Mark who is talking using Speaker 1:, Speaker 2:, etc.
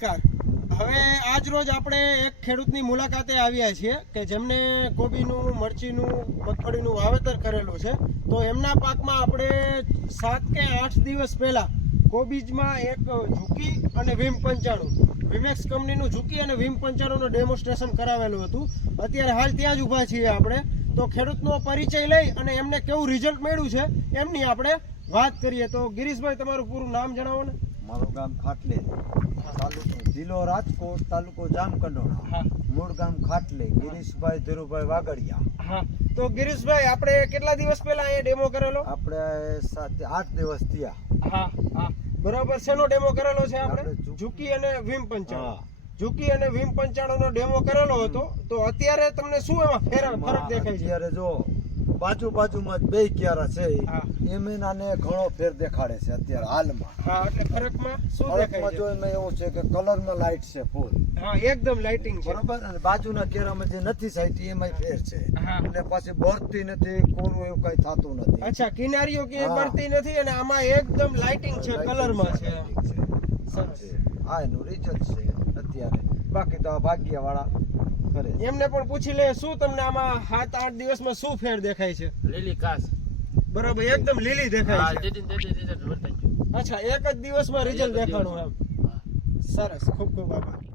Speaker 1: નમસ્કાર. હવે આજ રોજ આપણે એક ખેડૂતની મુલાકાતે આવ્યા છીએ કે જેમને કોબીનું, મરચીનું, મગફળીનું વાવેતર કરેલું છે. તો એમના પાકમાં આપણે સાત કે આઠ દિવસ પહેલા કોબીજમાં એક ઝૂકી અને વીમ પંચાણું. વિમેક્સ કંપનીનું ઝૂકી અને વીમ પંચાણુંનું ડેમોન્સ્ટ્રેશન કરાવેલું હતું. અત્યારે હાલ ત્યાં જ ઊભા છીએ આપણે. તો ખેડૂતનો પરિચય લઈ અને એમને કેવું રિઝલ્ટ મળ્યું છે, એમની આપણે વાત કરીએ. તો ગિરીશભાઈ, તમારું પૂરું નામ જણાવો ને.
Speaker 2: મારું ગામ ખાટલે તાલુકો જિલ્લો રાજકોટ તાલુકો જામકંડોળા. મૂળ ગામ ખાટલે ગિરીશભાઈ ધીરુભાઈ વાગડિયા.
Speaker 1: તો ગિરીશભાઈ આપણે કેટલા દિવસ પહેલા અહીંયા ડેમો કરેલો?
Speaker 2: આપણે સાત આઠ દિવસ થયા.
Speaker 1: બરાબર શેનો ડેમો કરેલો છે આપણે?
Speaker 2: ઝુકી.
Speaker 1: અને વીમ પંચાણ. ઝુકી અને વીમ નો ડેમો કરેલો હતો. તો અત્યારે તમને શું એમાં ફેર ફરક દેખાય છે?
Speaker 2: અત્યારે જો બાજુ બાજુમાં બે ક્યારા છે
Speaker 1: હા.
Speaker 2: એ મહિનાને ઘણો ફેર દેખાડે છે અત્યારે હાલમાં.
Speaker 1: હા એટલે ફરકમાં શું દેખાય છે?
Speaker 2: એમાં એવું છે કે કલરમાં લાઇટ છે ફૂલ.
Speaker 1: હા એકદમ લાઇટિંગ છે.
Speaker 2: બરોબર? અને બાજુના કેરામાં જે નથી સાઈટી એમાં ફેર છે. એટલે પાછી બળતી નથી કોરું એવું કઈ થતું નથી.
Speaker 1: અચ્છા કિનારીઓ
Speaker 2: કે.
Speaker 1: પડતી નથી અને આમાં એકદમ લાઇટિંગ છે કલરમાં છે
Speaker 2: હા એનું રિઝલ્ટ છે અત્યારે. બાકી તો આ ભાગ્ય વાળા કરે.
Speaker 1: એમને પણ પૂછી લે શું તમને આમાં સાત આઠ દિવસમાં શું ફેર દેખાય છે?
Speaker 3: લીલી કાસ.
Speaker 1: બરાબર એકદમ લીલી દેખાય છે. અચ્છા એક જ દિવસમાં રિઝલ્ટ દેખાણું એમ. સરસ ખૂબ ખૂબ આભાર.